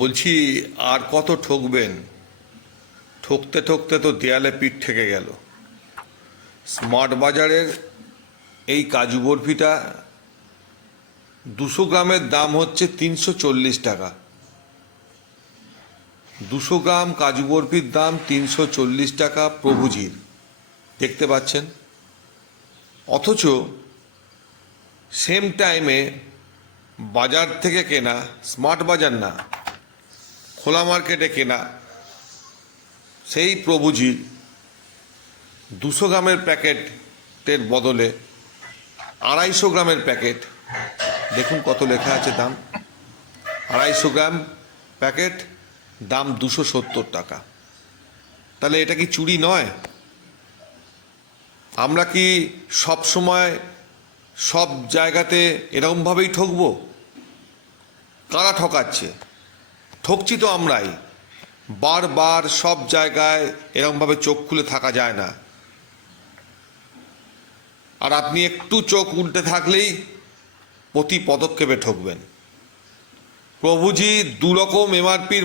বলছি আর কত ঠকবেন? ঠকতে ঠকতে তো দেয়ালে পিঠ ঠেকে গেল। স্মার্ট বাজারের এই কাজু বরফিটা 200 গ্রামের দাম হচ্ছে 340 টাকা। 200 গ্রাম কাজু বরফির দাম 340 টাকা প্রভুজির, দেখতে পাচ্ছেন। অথচ সেম টাইমে বাজার থেকে কেনা, স্মার্ট বাজার না, খোলা মার্কেটে কেনা সেই প্রভুজির 200 গ্রামের প্যাকেটের বদলে 250 গ্রামের প্যাকেট, দেখুন কত লেখা আছে দাম। 250 গ্রাম প্যাকেট, দাম 270 টাকা। তাহলে এটা কি চুরি নয়? আমরা কি সব সময় সব জায়গাতে এরকমভাবেই ঠকবো? কারা ঠকাচ্ছে? ঠকছি তো আমরাই। বারবার সব জায়গায় এরকমভাবে চোখ খুলে থাকা যায় না। আর আপনি একটু চোখ উল্টে থাকলেই প্রতি পদক্ষেপে ঠকবেন। প্রভুজি 2 রকম এমআরপির